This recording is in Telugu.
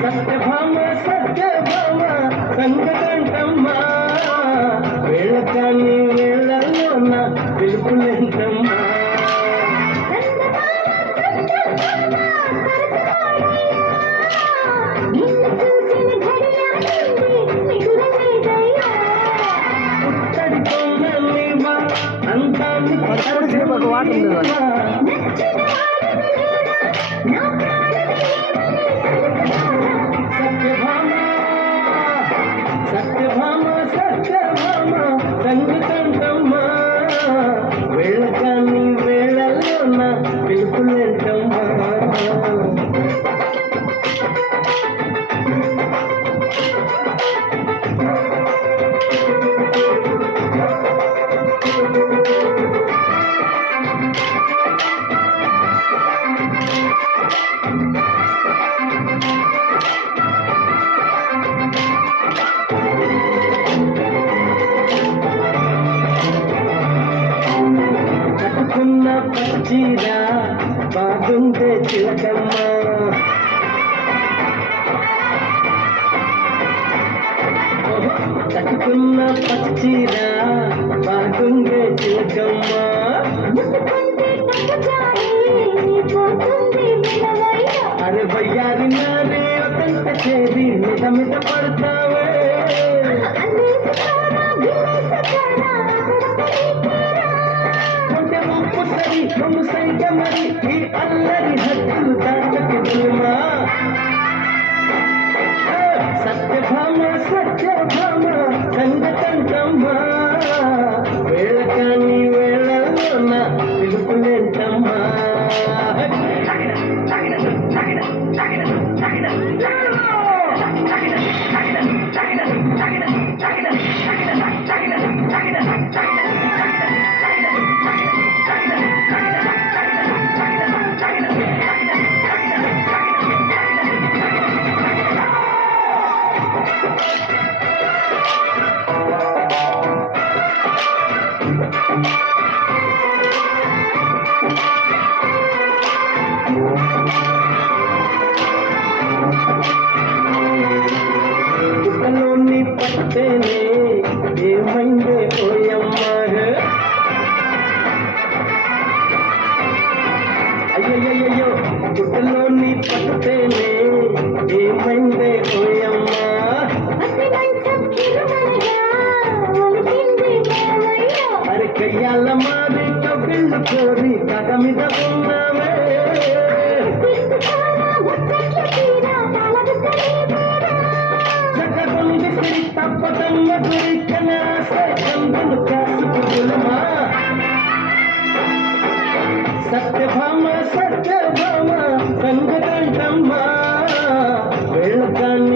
సత్యభామ సత్యభామ సంగతంటమ్మ వేళకాని వేళల్లోన పిలుపులెంతమ్మా పుట్టడి కొమ్మలివా అంతాన్ని సత్యభామ సత్యభామ సంగతంటమ్మా వేళకాని వేళల్లోన పిలుపులెంతమ్మా కట్టుకున్న పచ్చీరా బాగుందే చిలకమ్మ కట్టుకున్న పచ్చీరా బాగుందే చిలకమ్మ అరే బయ్యారి నానే ఒకంత చేరి మిద మిద పడతావే కొంచెం ముసరి కొమ్ము సైక మరి ఈ అల్లరి హద్దులు దాటకుమా సత్యభామ సత్యభామ సంగతంటమ్మా వేళకాని వేళల్లోన పిలుపులెంతమ్మా పుట్టలోని పట్టేనే ఏమైందే పోయమ్మారు అయ్యయ్యో పుట్టలోని పట్టేనే ఏమైందే పోయమ్మా అరే కయ్యాల మాది కబిళ్ళు కోరి కథ మీద ఉన్నావే జగదుంది సిరి తప్పదమ్మ గురికన కందులు కాసుకుమా సత్యభామ సత్యభామ సంగతంటమ్మా వేళకాని